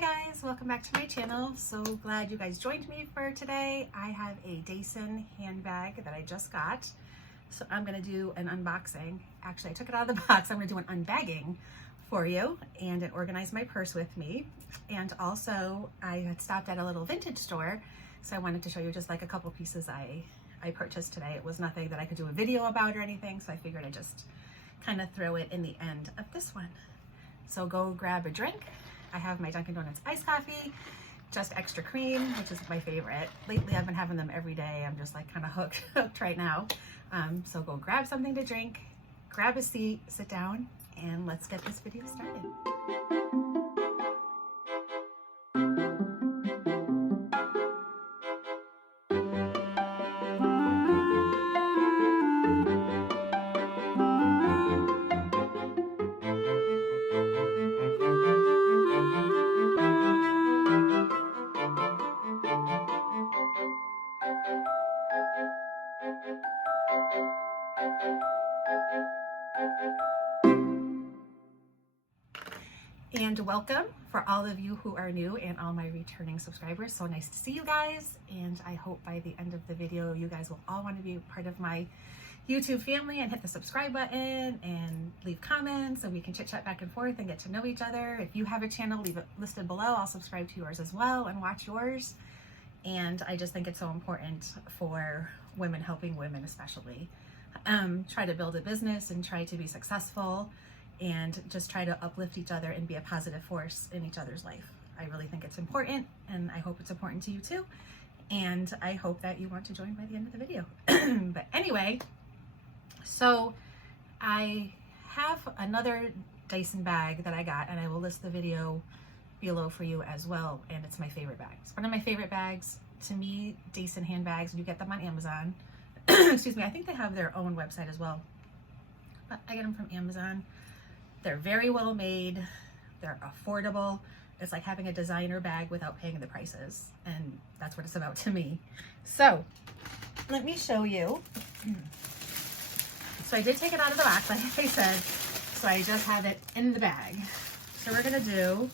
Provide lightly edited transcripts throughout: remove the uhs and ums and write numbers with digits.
Hi guys, welcome back to my channel. So glad you guys joined me for today. I have a Dasein handbag that I just got. So I'm gonna do an unboxing. Actually, I took it out of the box. I'm gonna do an unbagging for you and it organized my purse with me. And also I had stopped at a little vintage store. So I wanted to show you just like a couple pieces I purchased today. It was nothing that I could do a video about or anything. So I figured I'd just kind of throw it in the end of this one. So go grab a drink. I have my Dunkin' Donuts iced coffee, just extra cream, which is my favorite. Lately, I've been having them every day. I'm just like kind of hooked right now. So go grab something to drink, grab a seat, sit down, and let's get this video started. And welcome for all of you who are new and all my returning subscribers. So nice to see you guys. And I hope by the end of the video, you guys will all want to be part of my YouTube family and hit the subscribe button and leave comments so we can chit chat back and forth and get to know each other. If you have a channel, leave it listed below. I'll subscribe to yours as well and watch yours. And I just think it's so important for women helping women, especially try to build a business and try to be successful and just try to uplift each other and be a positive force in each other's life. I really think it's important, and I hope it's important to you too. And I hope that you want to join by the end of the video. But anyway, so I have another Dasein bag that I got, and I will list the video below for you as well. And it's my favorite bag. It's one of my favorite bags. To me, Dasein handbags, and you get them on Amazon. Excuse me, I think they have their own website as well, but I get them from Amazon. They're very well made, they're affordable. It's like having a designer bag without paying the prices, and that's what it's about to me. So let me show you. So I did take it out of the box, like I said, so I just have it in the bag. So we're gonna do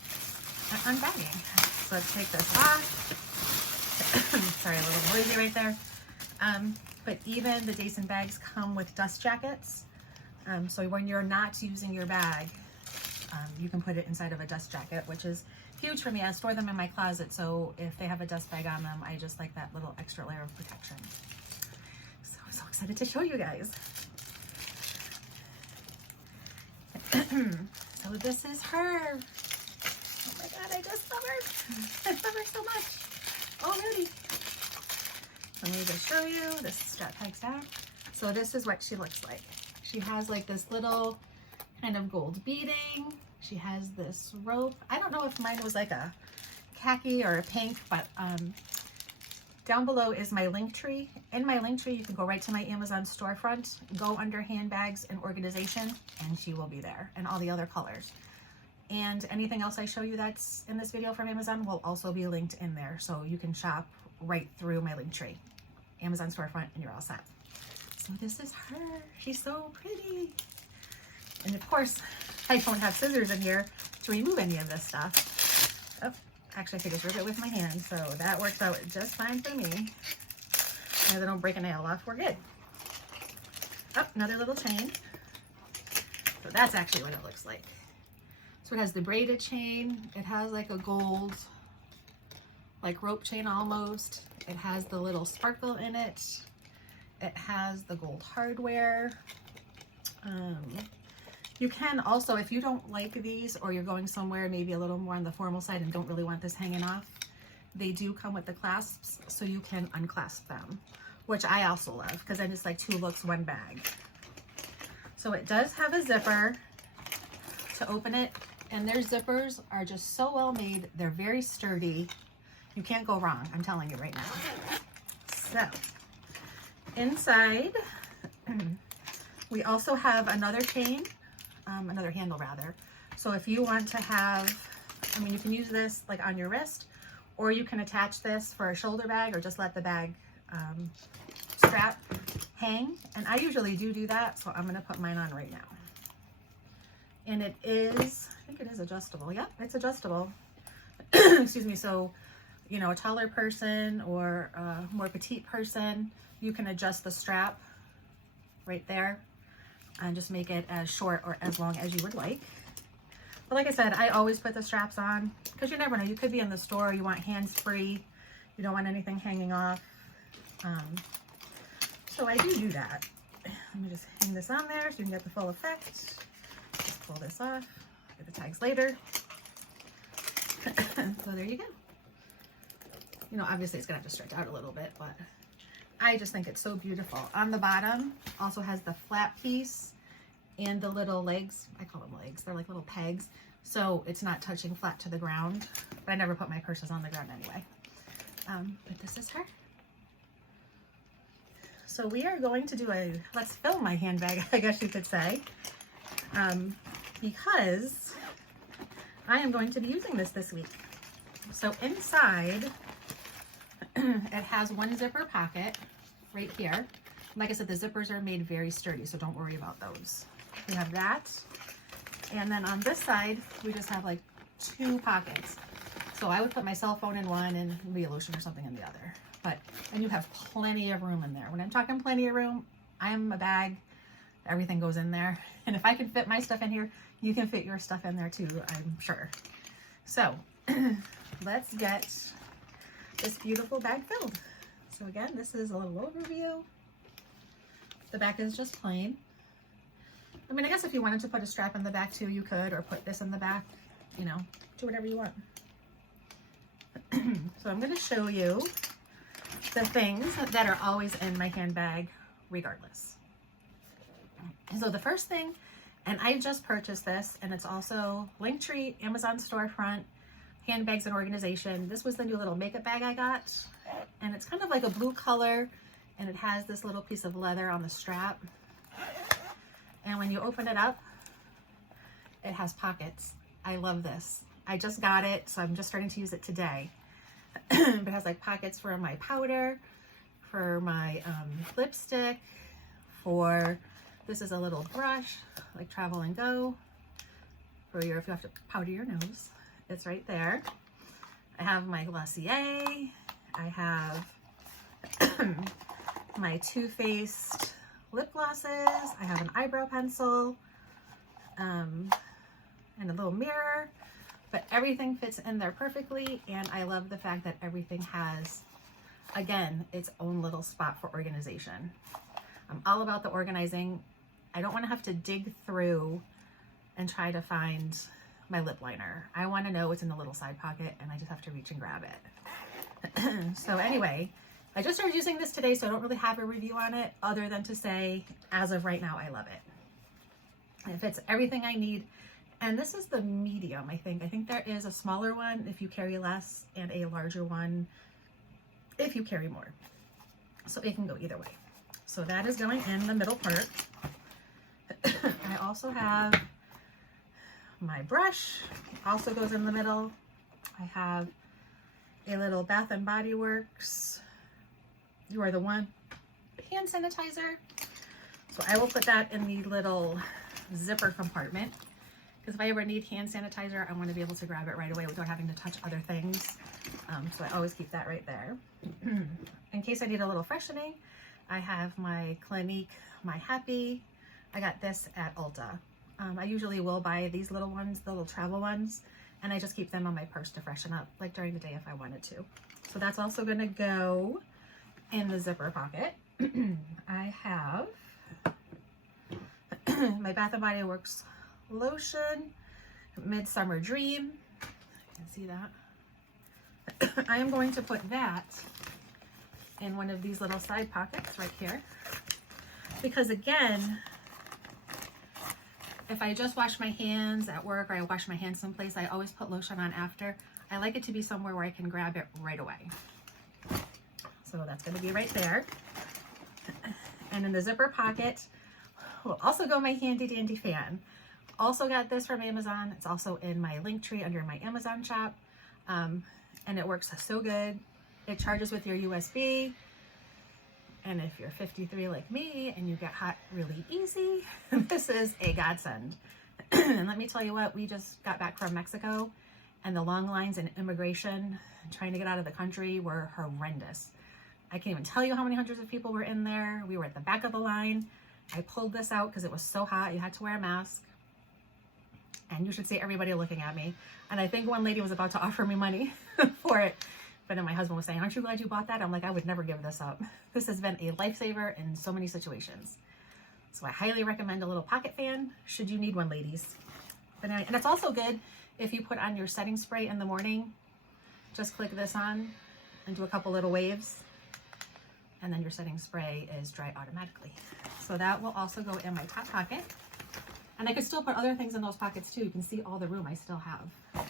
an unbagging. So let's take this off. Sorry, a little noisy right there. But even the Dasein bags come with dust jackets. So when you're not using your bag, you can put it inside of a dust jacket, which is huge for me. I store them in my closet, so if they have a dust bag on them, I just like that little extra layer of protection. So I'm so excited to show you guys. So this is her. Oh my God, I just love her. I love her so much already. Let me just show you. This strap pegs down. So this is what she looks like. She has like this little kind of gold beading. She has this rope. I don't know if mine was like a khaki or a pink, but down below is my link tree. In my link tree, you can go right to my Amazon storefront, go under handbags and organization, and she will be there, and all the other colors. And anything else I show you that's in this video from Amazon will also be linked in there. So you can shop right through my link tree, Amazon storefront, and you're all set. So this is her. She's so pretty. And of course, I don't have scissors in here to remove any of this stuff. Oh, actually I could just rip it with my hand. So that works out just fine for me. As I don't break a nail off, we're good. Oh, another little chain. So that's actually what it looks like. So it has the braided chain. It has like a gold, like rope chain almost. It has the little sparkle in it. It has the gold hardware. You can also, if you don't like these or you're going somewhere maybe a little more on the formal side and don't really want this hanging off, they do come with the clasps, so you can unclasp them, which I also love because then it's like two looks, one bag. So it does have a zipper to open it, and their zippers are just so well made. They're very sturdy. You can't go wrong, I'm telling you right now. So inside, we also have another chain, another handle rather. So if you want to have, I mean, you can use this like on your wrist, or you can attach this for a shoulder bag or just let the bag strap hang. And I usually do that, so I'm gonna put mine on right now. And it is, I think it is adjustable. Yep, it's adjustable. excuse me, so, you know, a taller person or a more petite person, you can adjust the strap right there and just make it as short or as long as you would like. But like I said, I always put the straps on because you never know. You could be in the store, you want hands free, you don't want anything hanging off. So I do that. Let me just hang this on there so you can get the full effect. Just pull this off, get the tags later. So there you go. You know, obviously it's gonna have to stretch out a little bit, but I just think it's so beautiful. On the bottom also has the flap piece and the little legs. I call them legs. They're like little pegs. So it's not touching flat to the ground, but I never put my purses on the ground anyway. But this is her. So we are going to do let's film my handbag, I guess you could say, because I am going to be using this week. So inside, it has one zipper pocket right here. Like I said, the zippers are made very sturdy, so don't worry about those. We have that. And then on this side, we just have like 2 pockets. So I would put my cell phone in one and maybe a lotion or something in the other. And you have plenty of room in there. When I'm talking plenty of room, I'm a bag. Everything goes in there. And if I can fit my stuff in here, you can fit your stuff in there too, I'm sure. So let's get this beautiful bag filled. So again, this is a little overview. The back is just plain. I mean, I guess if you wanted to put a strap in the back too, you could, or put this in the back, you know, do whatever you want. So I'm going to show you the things that are always in my handbag regardless. So the first thing, and I just purchased this, and it's also Linktree, Amazon storefront, handbags and organization. This was the new little makeup bag I got, and it's kind of like a blue color, and it has this little piece of leather on the strap. And when you open it up, it has pockets. I love this. I just got it, so I'm just starting to use it today. But it has like pockets for my powder, for my lipstick, this is a little brush, like Travel and Go, for if you have to powder your nose, it's right there. I have my Glossier, I have my Too Faced lip glosses, I have an eyebrow pencil, and a little mirror. But everything fits in there perfectly, and I love the fact that everything has, again, its own little spot for organization. I'm all about the organizing. I don't want to have to dig through and try to find my lip liner. I want to know what's in the little side pocket, and I just have to reach and grab it. So anyway, I just started using this today, so I don't really have a review on it other than to say, as of right now, I love it. It fits everything I need. And this is the medium, I think. I think there is a smaller one if you carry less and a larger one if you carry more. So it can go either way. So that is going in the middle part. I also have my brush, also goes in the middle. I have a little Bath and Body Works, You Are the One hand sanitizer. So I will put that in the little zipper compartment, because if I ever need hand sanitizer, I want to be able to grab it right away without having to touch other things. So I always keep that right there. In case I need a little freshening, I have my Clinique, my Happy. I got this at Ulta. I usually will buy these little ones, the little travel ones, and I just keep them on my purse to freshen up, like during the day if I wanted to. So that's also going to go in the zipper pocket. I have my Bath and Body Works lotion, Midsummer Dream. You can see that. I am going to put that in one of these little side pockets right here, because again, if I just wash my hands at work or I wash my hands someplace, I always put lotion on after. I like it to be somewhere where I can grab it right away. So that's going to be right there. And in the zipper pocket will also go my handy dandy fan. Also got this from Amazon. It's also in my Linktree under my Amazon shop. And it works so good. It charges with your USB. And if you're 53 like me and you get hot really easy, this is a godsend. And let me tell you what, we just got back from Mexico and the long lines in immigration trying to get out of the country were horrendous. I can't even tell you how many hundreds of people were in there. We were at the back of the line. I pulled this out because it was so hot. You had to wear a mask. And you should see everybody looking at me. And I think one lady was about to offer me money for it. But then my husband was saying, aren't you glad you bought that? I'm like, I would never give this up. This has been a lifesaver in so many situations. So I highly recommend a little pocket fan should you need one, ladies. But anyway, and it's also good if you put on your setting spray in the morning. Just click this on and do a couple little waves. And then your setting spray is dry automatically. So that will also go in my top pocket. And I could still put other things in those pockets too. You can see all the room I still have.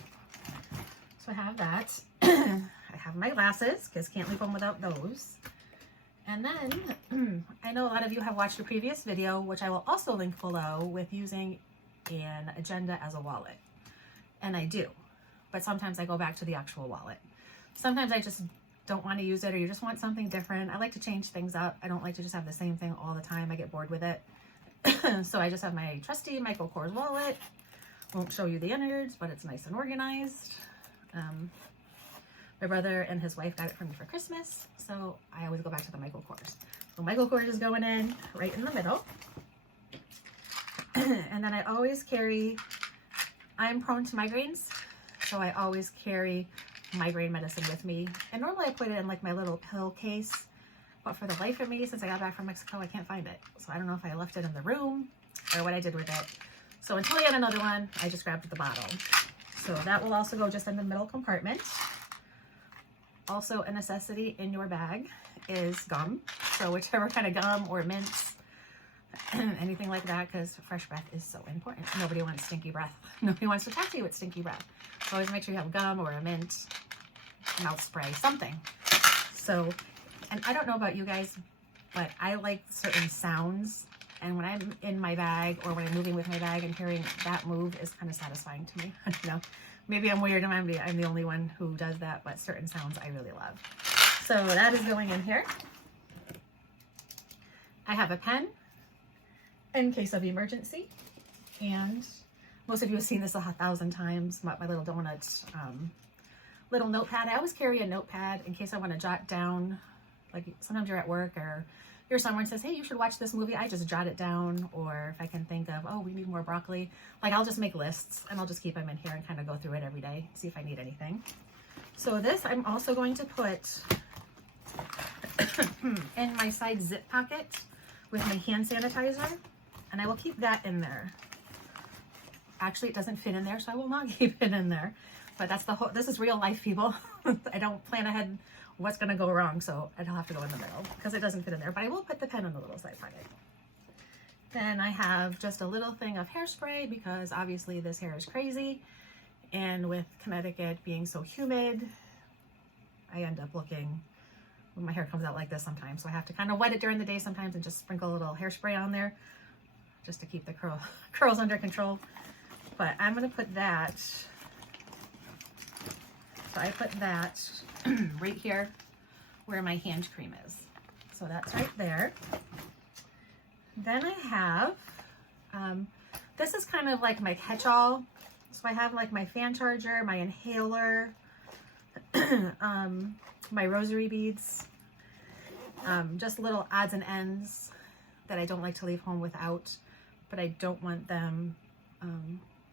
So I have that. I have my glasses because can't leave home without those. And then I know a lot of you have watched a previous video, which I will also link below, with using an agenda as a wallet. And I do, but sometimes I go back to the actual wallet. Sometimes I just don't want to use it, or you just want something different. I like to change things up. I don't like to just have the same thing all the time. I get bored with it. So I just have my trusty Michael Kors wallet. Won't show you the innards, but it's nice and organized. My brother and his wife got it for me for Christmas, so I always go back to the Michael Kors. So Michael Kors is going in right in the middle. And then I always carry, I'm prone to migraines, so I always carry migraine medicine with me. And normally I put it in like my little pill case, but for the life of me, since I got back from Mexico, I can't find it. So I don't know if I left it in the room or what I did with it. So until I get another one, I just grabbed the bottle. So that will also go just in the middle compartment. Also a necessity in your bag is gum. So whichever kind of gum or mints, anything like that, because fresh breath is so important. Nobody wants stinky breath. Nobody wants to talk to you with stinky breath. So always make sure you have gum or a mint, mouth spray, something. So, and I don't know about you guys, but I like certain sounds. And when I'm in my bag or when I'm moving with my bag and hearing that move is kind of satisfying to me. I don't know. Maybe I'm weird and I'm the only one who does that, but certain sounds I really love. So that is going in here. I have a pen in case of emergency. And most of you have seen this 1,000 times, my little donut little notepad. I always carry a notepad in case I want to jot down, like sometimes you're at work or you're somewhere and says, hey, you should watch this movie. I just jot it down. Or if I can think of, oh, we need more broccoli. Like I'll just make lists and I'll just keep them in here and kind of go through it every day, see if I need anything. So this I'm also going to put in my side zip pocket with my hand sanitizer. And I will keep that in there. Actually, it doesn't fit in there, so I will not keep it in there. But that's the whole, this is real life, people. I don't plan ahead what's going to go wrong, so it'll have to go in the middle because it doesn't fit in there. But I will put the pen in the little side pocket. Then I have just a little thing of hairspray because obviously this hair is crazy. And with Connecticut being so humid, I end up looking, when my hair comes out like this sometimes. So I have to kind of wet it during the day sometimes and just sprinkle a little hairspray on there just to keep the curls under control. But I'm going to put that, so I put that right here where my hand cream is. So that's right there. Then I have, this is kind of like my catch-all. So I have like my fan charger, my inhaler, my rosary beads, just little odds and ends that I don't like to leave home without, but I don't want them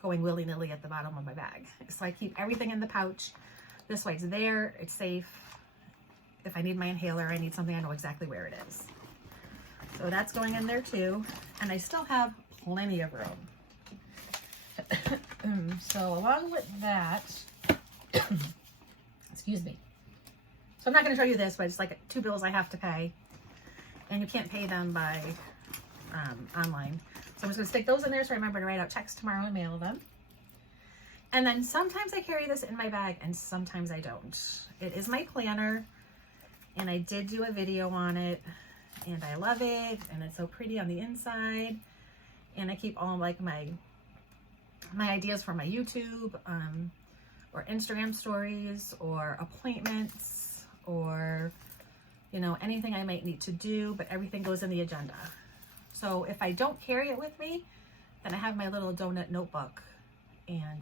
going willy-nilly at the bottom of my bag. So I keep everything in the pouch. This way it's there, it's safe. If I need my inhaler, I need something, I know exactly where it is. So that's going in there too. And I still have plenty of room. So along with that, excuse me. So I'm not going to show you this, but it's like 2 bills I have to pay. And you can't pay them by online. So I'm just going to stick those in there so I remember to write out checks tomorrow and mail them. And then sometimes I carry this in my bag and sometimes I don't. It is my planner and I did do a video on it and I love it and it's so pretty on the inside. And I keep all like my ideas for my YouTube or Instagram stories or appointments or, you know, anything I might need to do, but everything goes in the agenda. So if I don't carry it with me, then I have my little donut notebook. And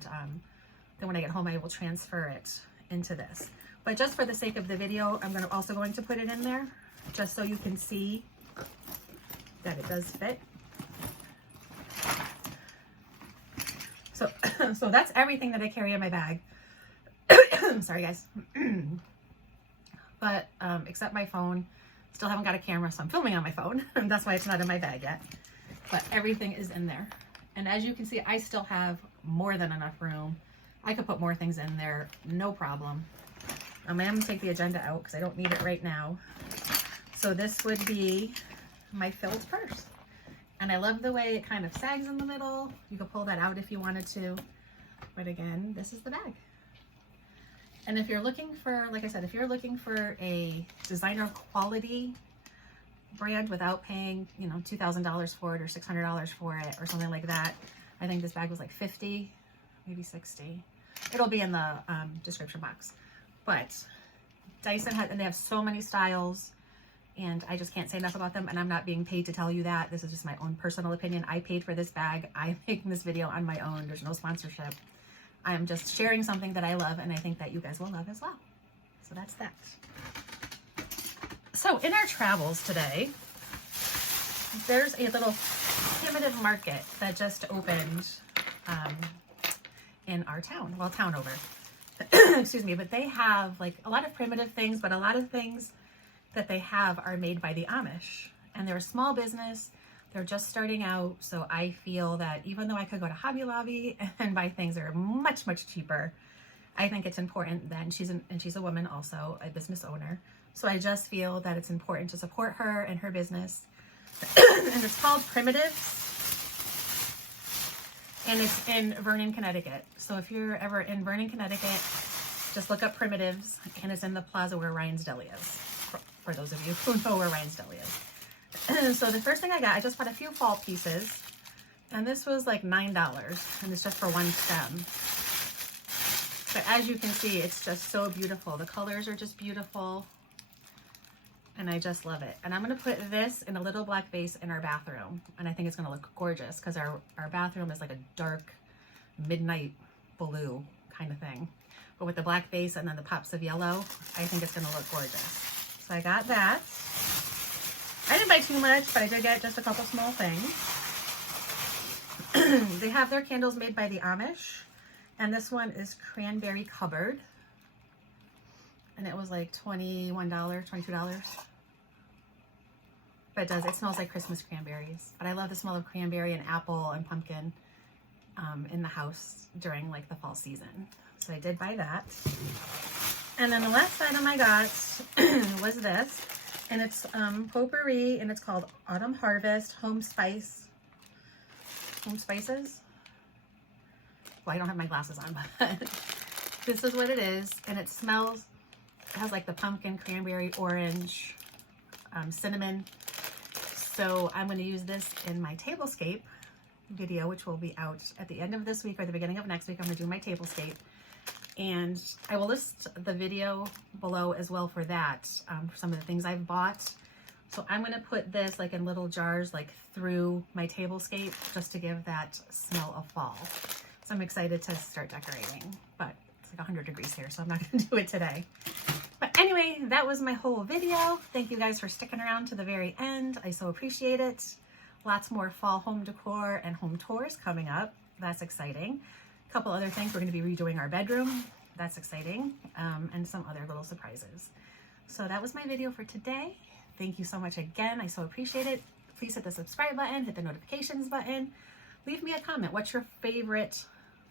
Then when I get home, I will transfer it into this. But just for the sake of the video, I'm also going to put it in there just so you can see that it does fit. So, so that's everything that I carry in my bag. Sorry guys. But except my phone. Still haven't got a camera, so I'm filming on my phone. And that's why it's not in my bag yet. But everything is in there. And as you can see, I still have more than enough room. I could put more things in there, no problem. I'm going to take the agenda out because I don't need it right now. So this would be my filled purse. And I love the way it kind of sags in the middle. You could pull that out if you wanted to. But again, this is the bag. And if you're looking for, like I said, if you're looking for a designer quality brand without paying, you know, $2,000 for it or $600 for it or something like that, I think this bag was like $50, maybe $60. It'll be in the description box. But Dasein has, and they have so many styles, and I just can't say enough about them, and I'm not being paid to tell you that. This is just my own personal opinion. I paid for this bag. I'm making this video on my own. There's no sponsorship. I'm just sharing something that I love, and I think that you guys will love as well. So that's that. So in our travels today, there's a little primitive market that just opened in our town, well, town over. Excuse me, but they have like a lot of primitive things, but a lot of things that they have are made by the Amish, and they're a small business. They're just starting out. So I feel that even though I could go to Hobby Lobby and buy things that are much, much cheaper, I think it's important that she's a woman also, a business owner. So I just feel that it's important to support her and her business. And it's called Primitives. And it's in Vernon, Connecticut. So if you're ever in Vernon, Connecticut, just look up Primitives, and it's in the plaza where Ryan's Deli is, for those of you who know where Ryan's Deli is. So the first thing I got, I just bought a few fall pieces, and this was like $9, and it's just for one stem. But as you can see, it's just so beautiful. The colors are just beautiful, and I just love it. And I'm going to put this in a little black vase in our bathroom, and I think it's going to look gorgeous because our bathroom is like a dark midnight blue kind of thing. But with the black vase and then the pops of yellow, I think it's going to look gorgeous. So I got that. I didn't buy too much, but I did get just a couple small things. They have their candles made by the Amish, and this one is Cranberry Cupboard, and it was like $21, $22. But it smells like Christmas cranberries. But I love the smell of cranberry and apple and pumpkin in the house during like the fall season. So I did buy that. And then the last item I got was this, and it's potpourri, and it's called Autumn Harvest Home Spices. Well, I don't have my glasses on, but this is what it is, and it smells. It has like the pumpkin, cranberry, orange, cinnamon. So I'm going to use this in my tablescape video, which will be out at the end of this week or the beginning of next week. I'm going to do my tablescape, and I will list the video below as well for that, for some of the things I've bought. So I'm going to put this like in little jars like through my tablescape just to give that smell of fall. So I'm excited to start decorating, but it's like 100 degrees here, so I'm not going to do it today. But anyway, that was my whole video. Thank you guys for sticking around to the very end. I so appreciate it. Lots more fall home decor and home tours coming up. That's exciting. A couple other things. We're going to be redoing our bedroom. That's exciting. And some other little surprises. So that was my video for today. Thank you so much again. I so appreciate it. Please hit the subscribe button, hit the notifications button. Leave me a comment. What's your favorite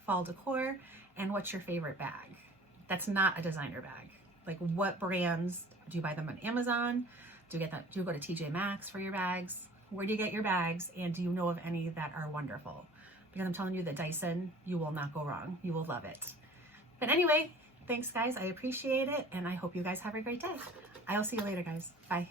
fall decor, and what's your favorite bag? That's not a designer bag. Like, what brands do you buy them on Amazon? Do you go to TJ Maxx for your bags? Where do you get your bags? And do you know of any that are wonderful? Because I'm telling you that Dasein, you will not go wrong. You will love it. But anyway, thanks guys. I appreciate it. And I hope you guys have a great day. I'll see you later, guys. Bye.